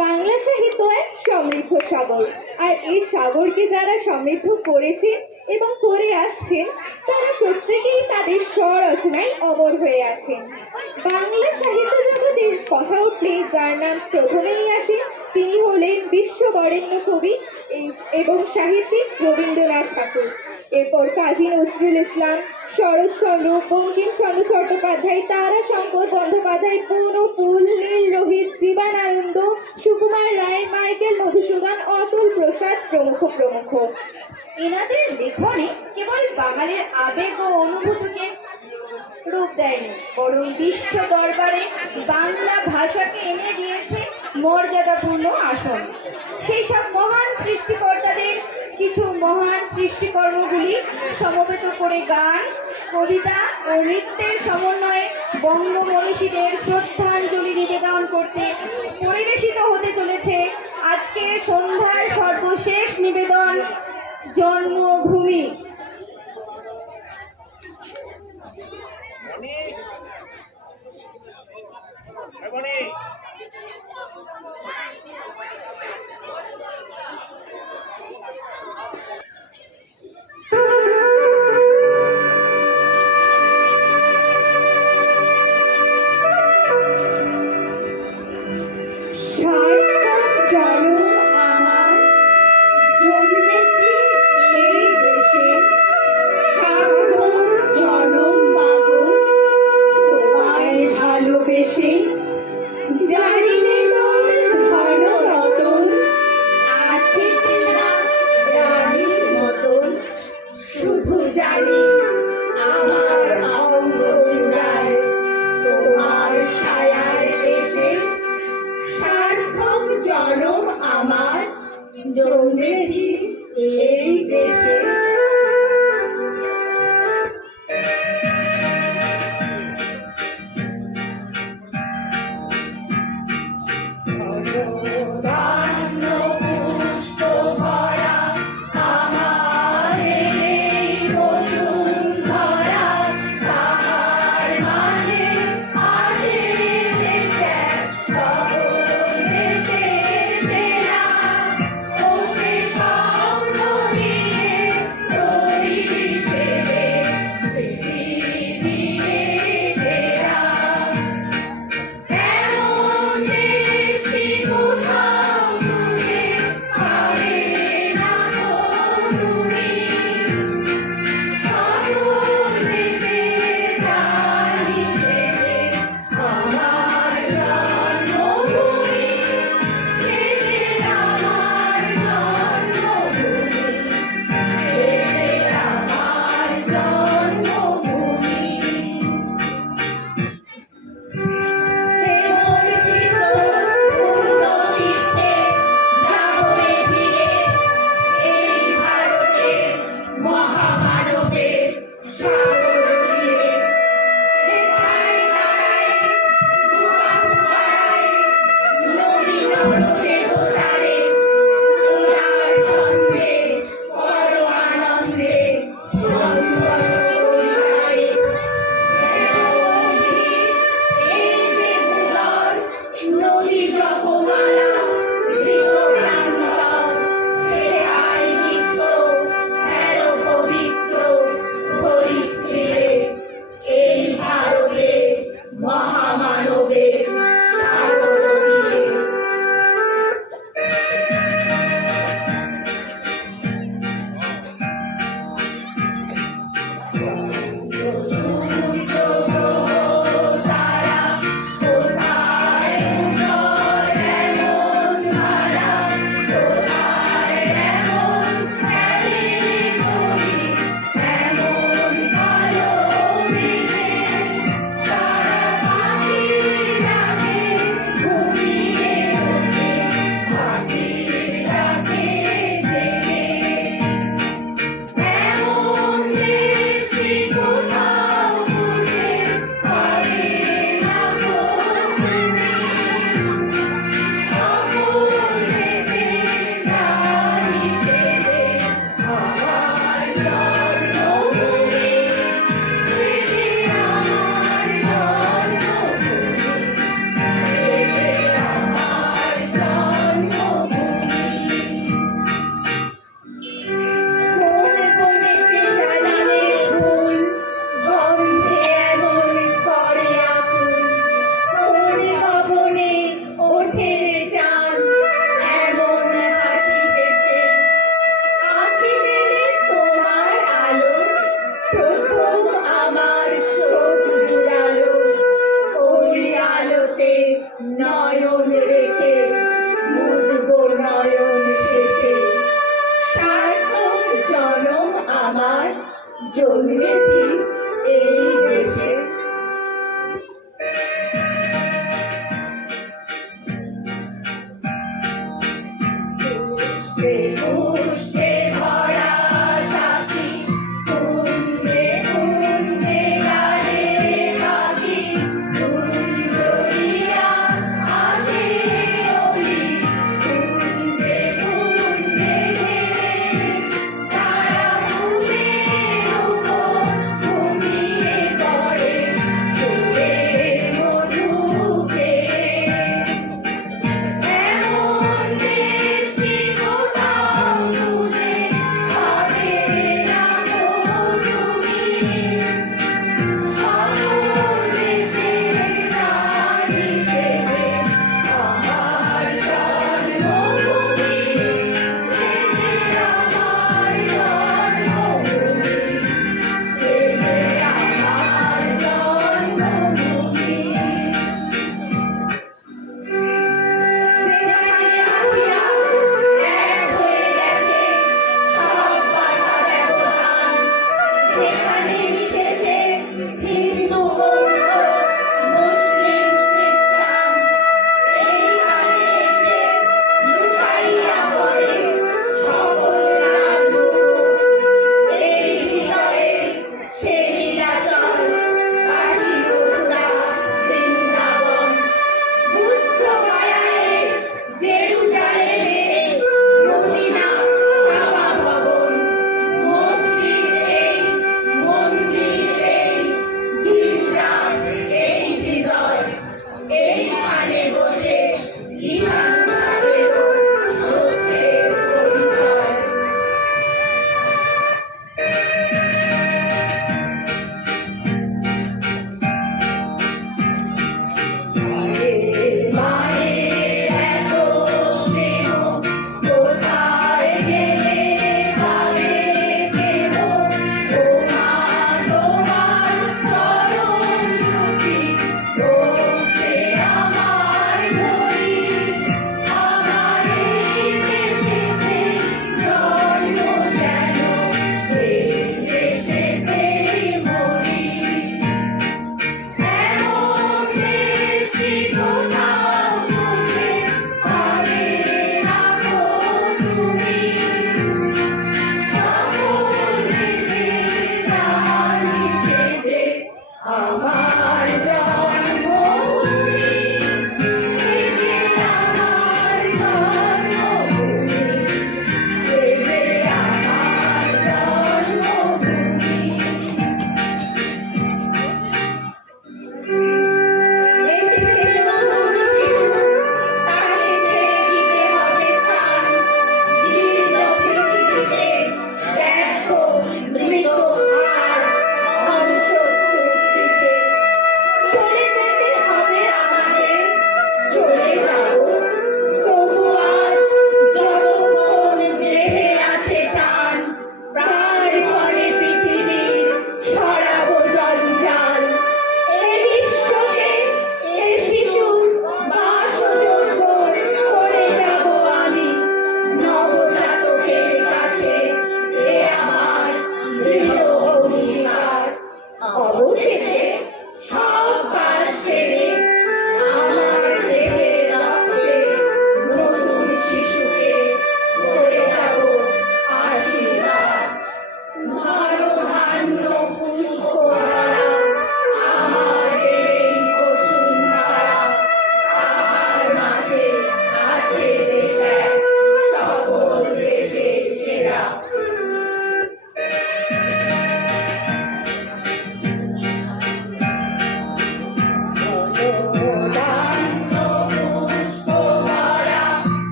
বাংলা সাহিত্য এক সমৃদ্ধ সাগর, আর এই সাগরকে যারা সমৃদ্ধ করেছেন এবং করে আসছেন তারা প্রত্যেকেই তাদের স্বরচনায় অমর হয়ে আছেন। বাংলা সাহিত্য জগতের কথা উঠলে যার নাম প্রথমেই আসে তিনি হলেন বিশ্ববরেণ্য কবি এবং সাহিত্যিক রবীন্দ্রনাথ ঠাকুর। এরপর কাজী নজরুল ইসলাম, শরৎচন্দ্র, বঙ্কিমচন্দ্র চট্টোপাধ্যায়, তারাশঙ্কর বন্দ্যোপাধ্যায়, পূর্ণফুল, নীল রোহিত, জীবনানন্দ, সুকুমার রায়, মাইকেল মধুসূদন, অতুল প্রসাদ প্রমুখ প্রমুখ। এনাদের লেখনে কেবল বাঙালির আবেগ ও অনুভূতিকে রূপ দেয়নি, বরং বিশ্ব দরবারে বাংলা ভাষাকে এনে দিয়েছে মর্যাদাপূর্ণ আসন। সেই সব মহান সৃষ্টিকর্তাদের কিছু মহান সৃষ্টিকর্মগুলি সমবেত করে গান, কবিতা ও নৃত্যের সমন্বয়ে বঙ্গমনীষীদের শ্রদ্ধাঞ্জলি নিবেদন করতে পরিবেশিত হতে চলেছে আজকের সন্ধ্যার সর্বশেষ নিবেদন, জন্মভূমি। জন্মেছি এই দেশে। মনে রেখে মুদব নয়ন শেষে সার্থক জনম আমার জন্মেছি এই দেশে। পুষ্পে পুষ্পে ভরা সাথী, কুঞ্জে কুঞ্জে গানে পাখি, কুঞ্জরিয়া আসে অলি, কুঞ্জে কুঞ্জে তারা ফুলের উপর ঘুম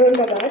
ধন্যবাদ।